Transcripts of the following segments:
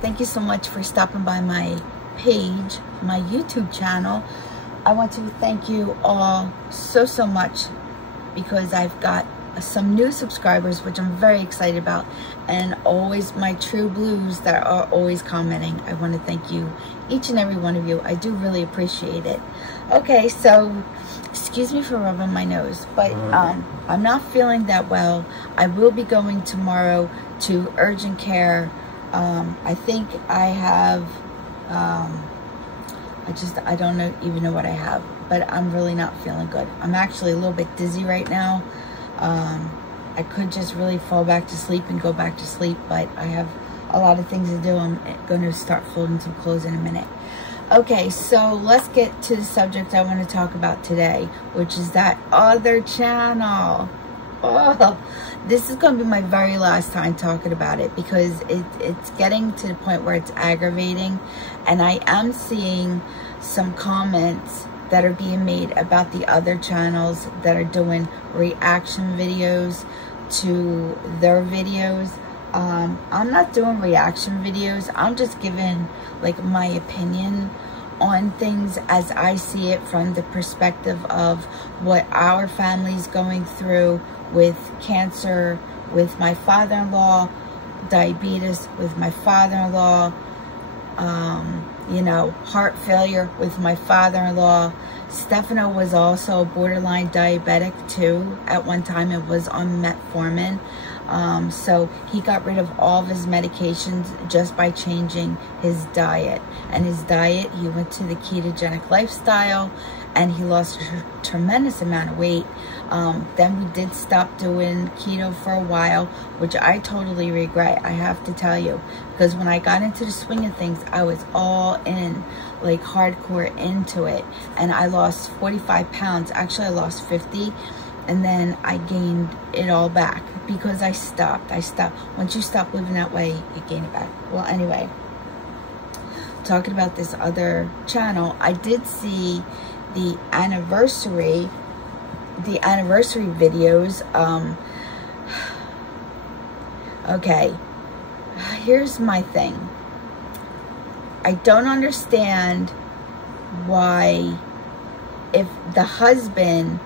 Thank you so much for stopping by my page, my YouTube channel. I want to thank you all so much because I've got some new subscribers, which I'm very excited about, and always my true blues that are always commenting. I want to thank you, each and every one of you. I do really appreciate it. Okay, so excuse me for rubbing my nose, but I'm not feeling that well. I will be going tomorrow to urgent care. I think I have I don't even know what I have, but I'm really not feeling good. I'm actually a little bit dizzy right now. I could just really fall back to sleep and go back to sleep, but I have a lot of things to do. I'm going to start folding some clothes in a minute. Okay, so let's get to the subject I want to talk about today, which is that other channel. Oh, this is going to be my very last time talking about it because it's getting to the point where it's aggravating, and I am seeing some comments that are being made about the other channels that are doing reaction videos to their videos. I'm not doing reaction videos. I'm just giving like my opinion on things as I see it from the perspective of what our family's going through with cancer, with my father-in-law, diabetes with my father-in-law, you know, heart failure with my father-in-law. Stefano was also borderline diabetic too at one time and was on metformin. So he got rid of all of his medications just by changing his diet. And his diet, he went to the ketogenic lifestyle and he lost a tremendous amount of weight. Then we did stop doing keto for a while, which I totally regret, I have to tell you. Because when I got into the swing of things, I was all in, like hardcore into it. And I lost 45 pounds. Actually, I lost 50. And then I gained it all back because I stopped. Once you stop living that way, you gain it back. Well, anyway, talking about this other channel, I did see the anniversary videos. Okay, here's my thing. I don't understand why, if the husband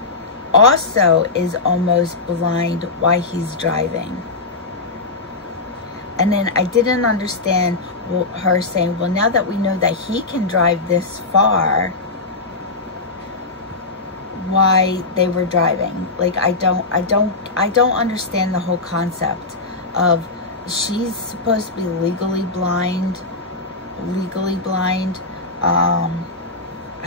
also is almost blind, why he's driving. And then I didn't understand her saying, well, now that we know that he can drive this far, why they were driving. Like, I don't understand the whole concept of, she's supposed to be legally blind.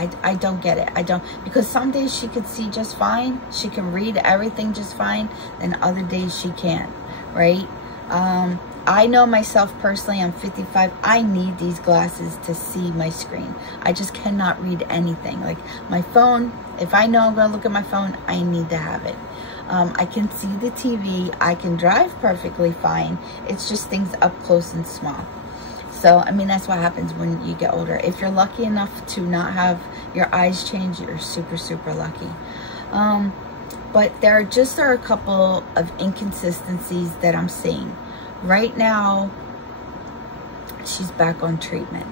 I don't get it. I don't, because some days she could see just fine. She can read everything just fine. Then other days she can't, right? I know myself personally, I'm 55. I need these glasses to see my screen. I just cannot read anything. Like my phone, if I know I'm going to look at my phone, I need to have it. I can see the TV. I can drive perfectly fine. It's just things up close and small. So, I mean, that's what happens when you get older. If you're lucky enough to not have your eyes change, you're super lucky. But there are a couple of inconsistencies that I'm seeing. Right now, she's back on treatment.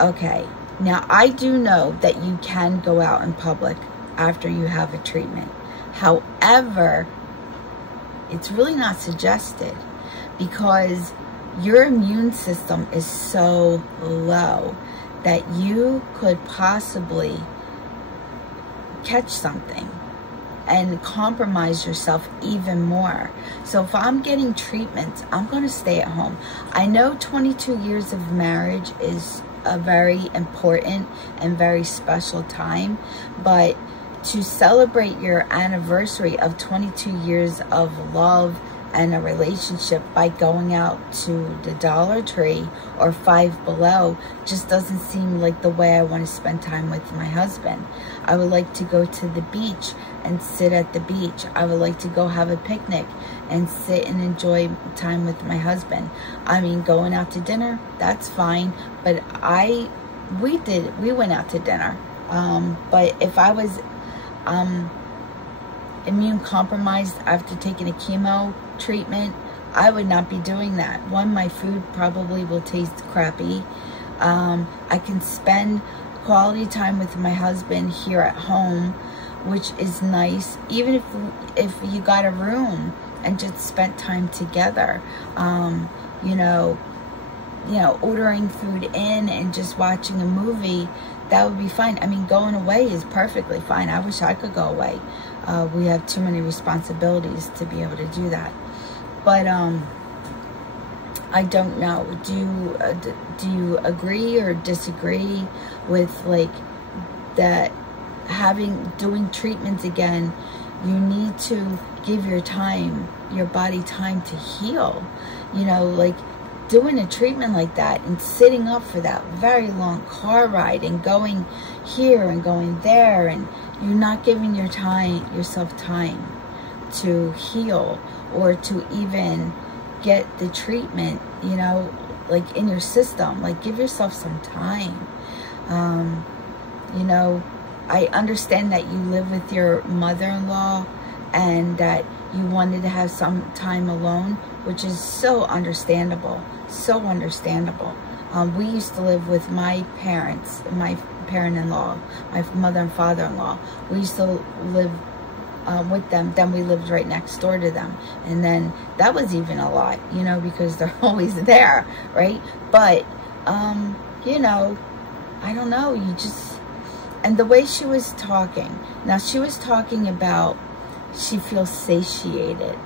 Okay, now I do know that you can go out in public after you have a treatment. However, it's really not suggested because your immune system is so low that you could possibly catch something and compromise yourself even more. So if I'm getting treatments, I'm going to stay at home. I know 22 years of marriage is a very important and very special time, but to celebrate your anniversary of 22 years of love and a relationship by going out to the Dollar Tree or Five Below just doesn't seem like the way I want to spend time with my husband. I would like to go to the beach and sit at the beach. I would like to go have a picnic and sit and enjoy time with my husband. I mean, going out to dinner, that's fine, but we went out to dinner. But if I was immune compromised after taking a chemo treatment, I would not be doing that. One, my food probably will taste crappy. I can spend quality time with my husband here at home, which is nice. Even if you got a room and just spent time together, you know, ordering food in and just watching a movie, that would be fine. I mean, going away is perfectly fine. I wish I could go away. We have too many responsibilities to be able to do that. But I don't know. Do you agree or disagree with like that? Doing treatments again, you need to give your body time to heal. You know, like doing a treatment like that and sitting up for that very long car ride and going here and going there, and you're not giving yourself time to heal or to even get the treatment, you know, like in your system. Like, give yourself some time. You know, I understand that you live with your mother-in-law and that you wanted to have some time alone, which is so understandable, so understandable. We used to live with my parents, my parent-in-law, my mother and father-in-law. We used to live with them. Then we lived right next door to them. And then that was even a lot, you know, because they're always there, right? But, you know, I don't know, you just... And the way she was talking, now she was talking about she feels satiated.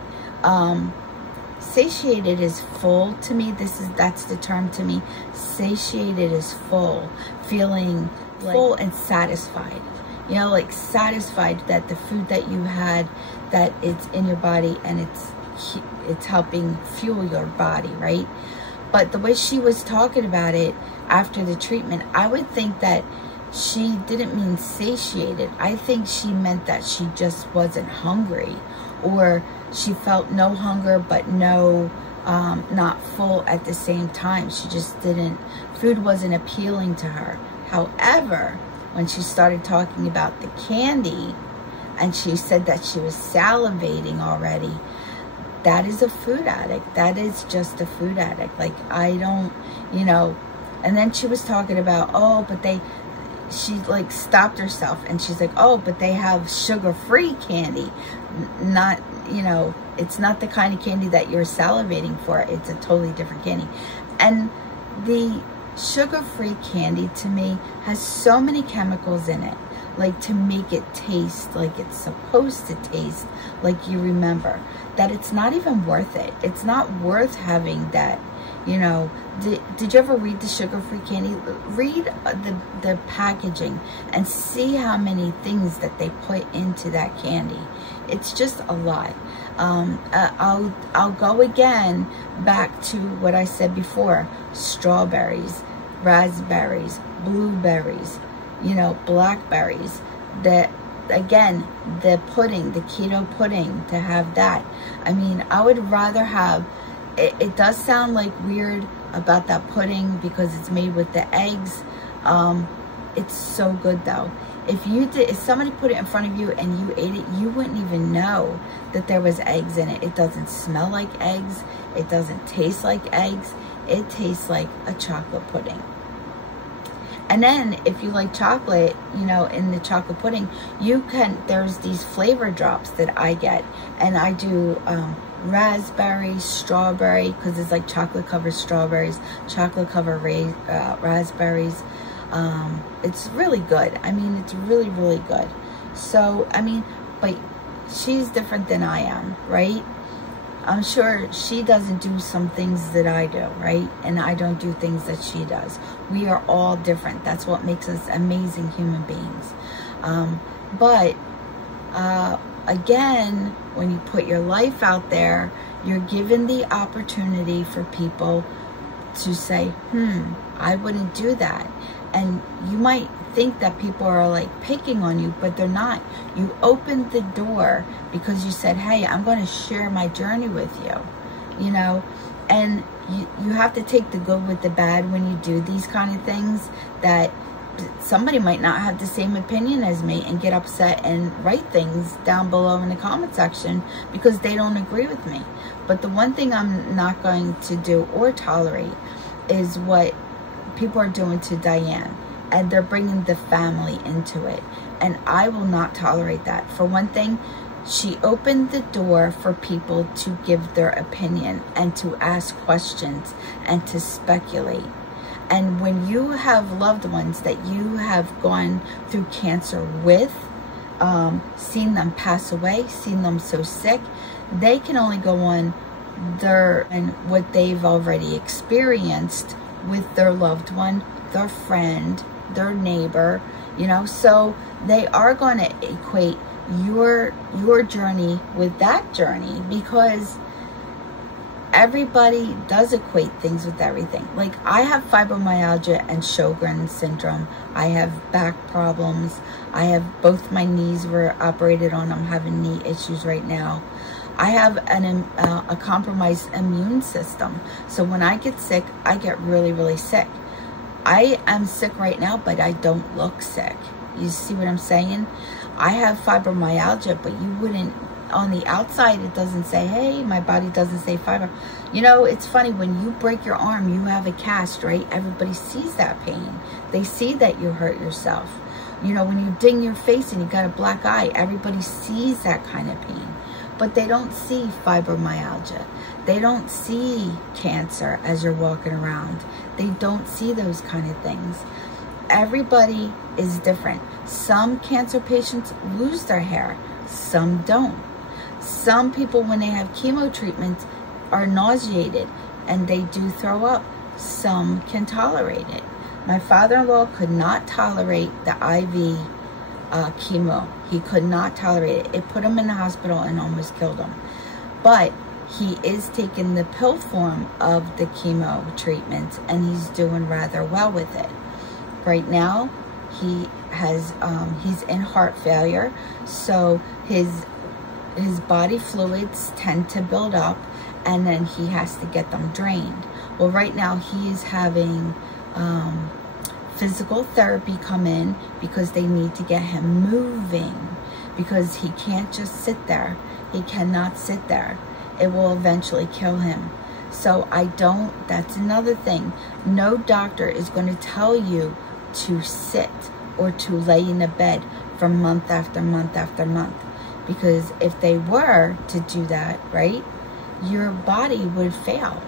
Satiated is full to me. That's the term to me. Satiated is full, feeling like full and satisfied. You know, like satisfied that the food that you had, that it's in your body and it's helping fuel your body, right? But the way she was talking about it after the treatment, I would think that she didn't mean satiated. I think she meant that she just wasn't hungry, or she felt no hunger but no, not full at the same time. She just didn't, food wasn't appealing to her. However, when she started talking about the candy and she said that she was salivating already, that is a food addict. That is just a food addict. Like, I don't, you know, and then she was talking about, oh, but she like stopped herself and she's like, oh, but they have sugar-free candy. Not, you know, it's not the kind of candy that you're salivating for. It's a totally different candy. And the sugar-free candy to me has so many chemicals in it, like to make it taste like it's supposed to taste, like you remember, that it's not even worth it. It's not worth having that. You know, did you ever read the sugar-free candy? Read the packaging and see how many things that they put into that candy. It's just a lot. I'll go again back to what I said before: strawberries, raspberries, blueberries, you know, blackberries. Again, the pudding, the keto pudding, to have that. I mean, I would rather have. It does sound like weird about that pudding because it's made with the eggs. It's so good though. If somebody put it in front of you and you ate it, you wouldn't even know that there was eggs in it. It doesn't smell like eggs. It doesn't taste like eggs. It tastes like a chocolate pudding. And then if you like chocolate, you know, in the chocolate pudding, there's these flavor drops that I get, and I do raspberry, strawberry, because it's like chocolate covered strawberries, chocolate covered raspberries. It's really good. I mean, it's really, really good. So, I mean, but she's different than I am, right? I'm sure she doesn't do some things that I do, right? And I don't do things that she does. We are all different. That's what makes us amazing human beings. Again, when you put your life out there, you're given the opportunity for people to say, I wouldn't do that. And you might think that people are like picking on you, but they're not. You opened the door because you said, hey, I'm going to share my journey with you, you know. And you have to take the good with the bad when you do these kind of things, that somebody might not have the same opinion as me and get upset and write things down below in the comment section because they don't agree with me. But the one thing I'm not going to do or tolerate is what people are doing to Diane, and they're bringing the family into it, and I will not tolerate that. For one thing, she opened the door for people to give their opinion and to ask questions and to speculate. And when you have loved ones that you have gone through cancer with, seen them pass away, seen them so sick, they can only go on and what they've already experienced with their loved one, their friend, their neighbor, you know. So they are going to equate your journey with that journey, because everybody does equate things with everything. Like, I have fibromyalgia and Sjogren's syndrome. I have back problems. I have both my knees were operated on. I'm having knee issues right now. I have a compromised immune system. So when I get sick, I get really, really sick. I am sick right now, but I don't look sick. You see what I'm saying? I have fibromyalgia, but you wouldn't, on the outside, it doesn't say, hey, my body doesn't say fibro. You know, it's funny, when you break your arm, you have a cast, right? Everybody sees that pain. They see that you hurt yourself. You know, when you ding your face and you got a black eye, everybody sees that kind of pain. But they don't see fibromyalgia. They don't see cancer as you're walking around. They don't see those kind of things. Everybody is different. Some cancer patients lose their hair. Some don't. Some people, when they have chemo treatments, are nauseated and they do throw up. Some can tolerate it. My father-in-law could not tolerate the IV chemo. He could not tolerate it. It put him in the hospital and almost killed him. But he is taking the pill form of the chemo treatments, and he's doing rather well with it. Right now, he has he's in heart failure, so his body fluids tend to build up, and then he has to get them drained. Well, right now he is having physical therapy come in because they need to get him moving, because he can't just sit there. He cannot sit there. It will eventually kill him. So that's another thing. No doctor is going to tell you to sit or to lay in a bed for month after month after month. Because if they were to do that, right, your body would fail.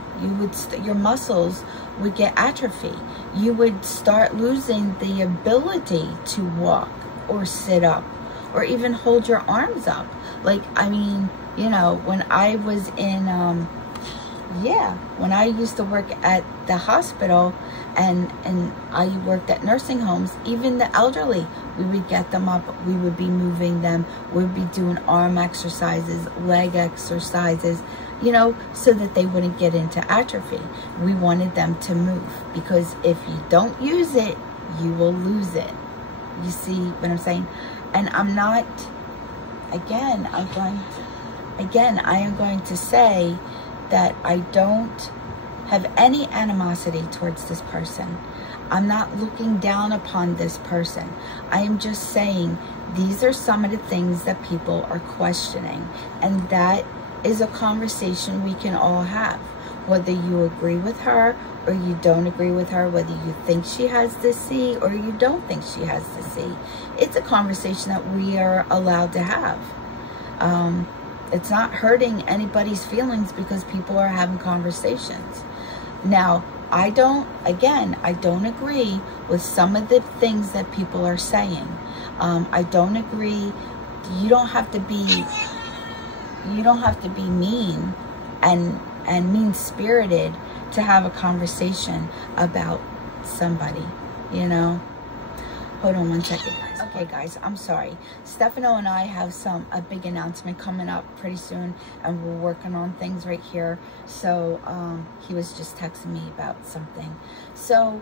Your muscles would get atrophy. You would start losing the ability to walk or sit up or even hold your arms up. Like, I mean, you know, when I was in, when I used to work at the hospital and I worked at nursing homes, even the elderly, we would get them up, we would be moving them, we'd be doing arm exercises, leg exercises, you know, so that they wouldn't get into atrophy. We wanted them to move, because if you don't use it, you will lose it. You see what I'm saying? And I'm not, again, I am going to say that I don't have any animosity towards this person. I'm not looking down upon this person. I am just saying these are some of the things that people are questioning, and that is a conversation we can all have. Whether you agree with her or you don't agree with her, whether you think she has the C or you don't think she has the C, it's a conversation that we are allowed to have. It's not hurting anybody's feelings because people are having conversations. Now, I don't agree with some of the things that people are saying. I don't agree. You don't have to be mean and mean-spirited to have a conversation about somebody, you know? Hold on one second, guys. Okay, guys, I'm sorry. Stefano and I have a big announcement coming up pretty soon, and we're working on things right here. So he was just texting me about something. So,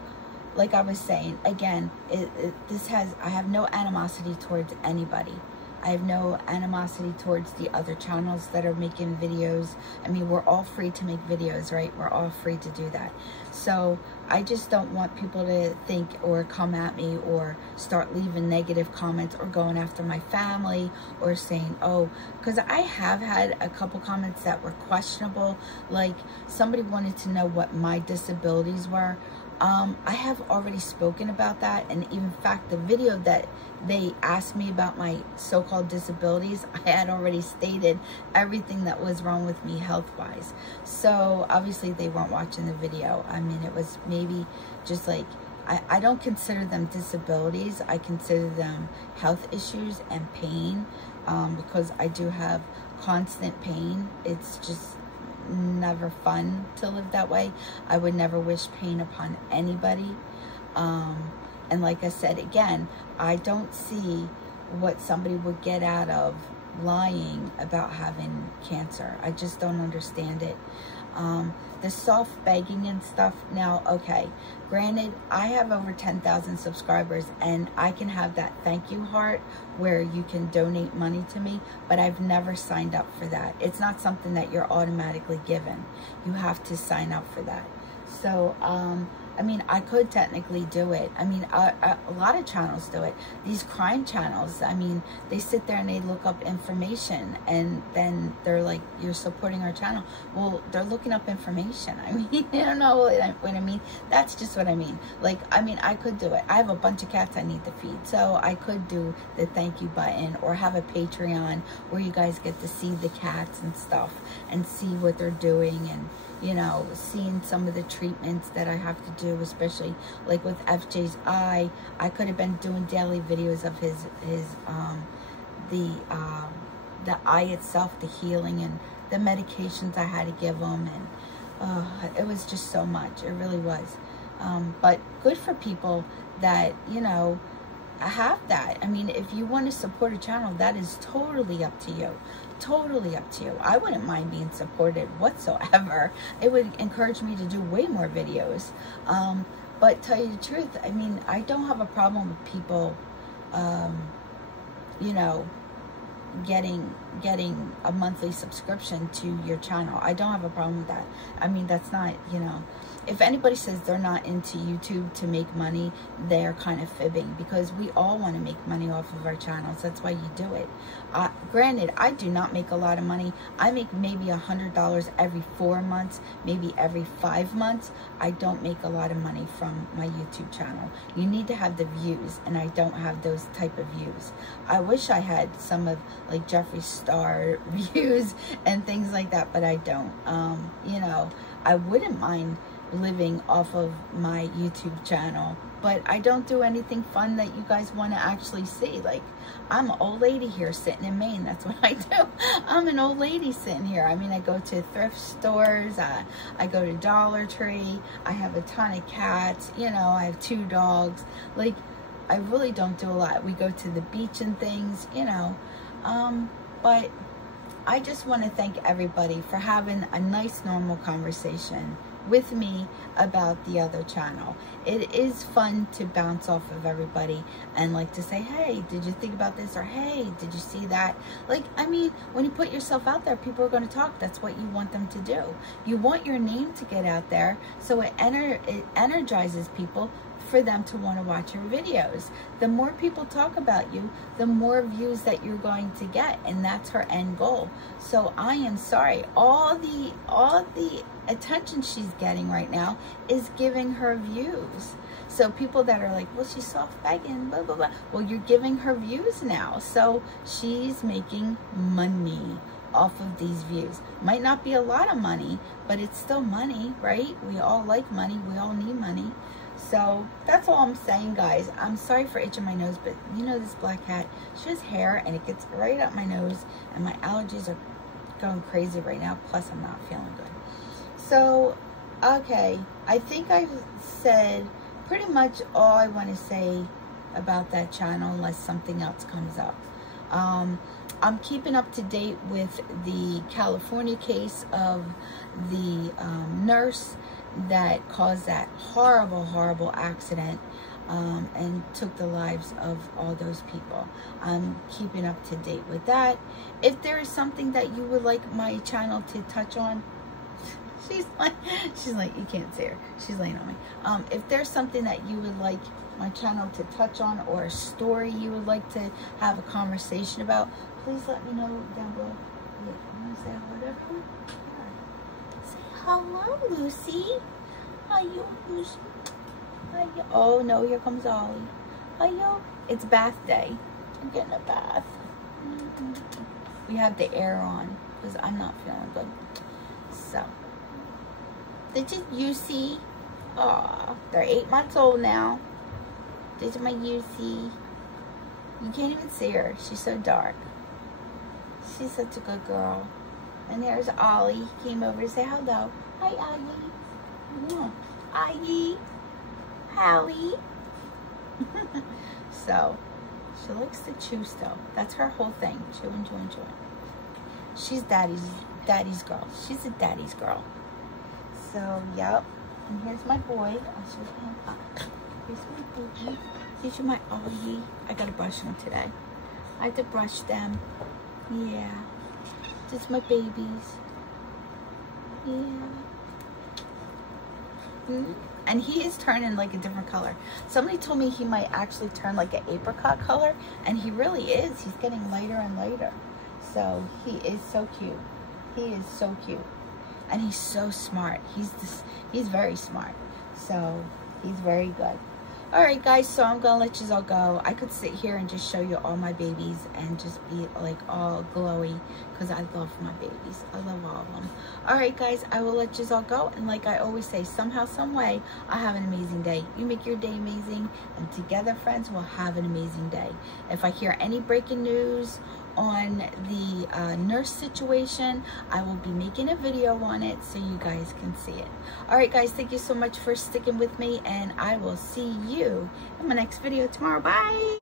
like I was saying, again, I have no animosity towards anybody. I have no animosity towards the other channels that are making videos. I mean, we're all free to make videos, right? We're all free to do that. So I just don't want people to think or come at me or start leaving negative comments or going after my family or saying, oh, because I have had a couple comments that were questionable. Like somebody wanted to know what my disabilities were. I have already spoken about that, and in fact the video that they asked me about my so-called disabilities, I had already stated everything that was wrong with me health-wise. So obviously they weren't watching the video. I mean, it was maybe just like, I don't consider them disabilities. I consider them health issues and pain, because I do have constant pain. It's just never fun to live that way. I would never wish pain upon anybody. And like I said, again, I don't see what somebody would get out of lying about having cancer. I just don't understand it. The soft begging and stuff. Now, okay, granted, I have over 10,000 subscribers and I can have that thank you heart where you can donate money to me, but I've never signed up for that. It's not something that you're automatically given. You have to sign up for that. So, I mean, I could technically do it. I mean, a lot of channels do it. These crime channels, I mean, they sit there and they look up information and then they're like, you're supporting our channel. Well, they're looking up information. I mean, you don't know what I mean. That's just what I mean. Like, I mean, I could do it. I have a bunch of cats I need to feed. So I could do the thank you button or have a Patreon where you guys get to see the cats and stuff and see what they're doing and, you know, seeing some of the treatments that I have to do, especially like with FJ's eye. I could have been doing daily videos of the eye itself, the healing and the medications I had to give him, and it was just so much. It really was. But good for people that, you know, have that. I mean, if you want to support a channel, that is totally up to you. Totally up to you. I wouldn't mind being supported whatsoever. It would encourage me to do way more videos. But tell you the truth, I mean, I don't have a problem with people, you know, getting a monthly subscription to your channel. I don't have a problem with that. I mean, that's not, you know, if anybody says they're not into YouTube to make money, they're kind of fibbing, because we all want to make money off of our channels. That's why you do it. Granted, I do not make a lot of money. I make maybe $100 every 4 months, maybe every 5 months. I don't make a lot of money from my YouTube channel. You need to have the views, and I don't have those type of views. I wish I had some of like Jeffree Star views and things like that, but I don't. You know, I wouldn't mind living off of my YouTube channel, but I don't do anything fun that you guys want to actually see. Like, I'm an old lady here sitting in Maine. That's what I do. I'm an old lady sitting here. I mean, I go to thrift stores. I go to Dollar Tree. I have a ton of cats. You know, I have 2 dogs. Like, I really don't do a lot. We go to the beach and things, you know. But I just want to thank everybody for having a nice, normal conversation with me about the other channel. It is fun to bounce off of everybody and like to say, hey, did you think about this? Or hey, did you see that? Like, I mean, when you put yourself out there, people are going to talk. That's what you want them to do. You want your name to get out there, so it energizes people for them to want to watch your videos. The more people talk about you, the more views that you're going to get, and that's her end goal. So I am sorry, all the attention she's getting right now is giving her views. So people that are like, well, she's soft begging, blah blah blah, well, you're giving her views now, so she's making money off of these views. Might not be a lot of money, but it's still money, right? We all like money, we all need money. So that's all I'm saying, guys. I'm sorry for itching my nose, but you know, this black cat, she has hair and it gets right up my nose, and my allergies are going crazy right now, plus I'm not feeling good. So, okay, I think I've said pretty much all I want to say about that channel, unless something else comes up. I'm keeping up to date with the California case of the nurse that caused that horrible accident. and took the lives of all those people. I'm keeping up to date with that. If there is something that you would like my channel to touch on, she's like, you can't see her. She's laying on me. If there's something that you would like my channel to touch on, or a story you would like to have a conversation about, please let me know down below. Yeah, I'm gonna say hello to everyone. Yeah. Say hello, Lucy. Hi, you, Lucy. Hi, you. Oh no, here comes Ollie. Hi, you. It's bath day. I'm getting a bath. We have the air on because I'm not feeling good. So, this is Lucy. Aw, they're 8 months old now. This is my Lucy. You can't even see her. She's so dark. She's such a good girl. And there's Ollie. He came over to say hello. Hi, Ollie. Yeah. Ollie. Hallie. So, she likes to chew still. That's her whole thing. Chewing. She's daddy's girl. She's a daddy's girl. So, yep. And here's my boy. I'll show him up. Here's my baby. These are my Ollie. I gotta brush them today. I had to brush them. Yeah. This is my babies. Yeah. And he is turning like a different color. Somebody told me he might actually turn like an apricot color, and he really is. He's getting lighter and lighter. So he is so cute. He is so cute. And he's so smart. He's very smart. So he's very good. All right, guys, so I'm gonna let you all go. I could sit here and just show you all my babies and just be like all glowy, because I love my babies. I love all of them. All right, guys, I will let you all go. And like I always say, somehow, some way, I have an amazing day. You make your day amazing, and together, friends, we'll have an amazing day. If I hear any breaking news on the nurse situation, I will be making a video on it so you guys can see it. All right, guys, thank you so much for sticking with me, and I will see you in my next video tomorrow. Bye.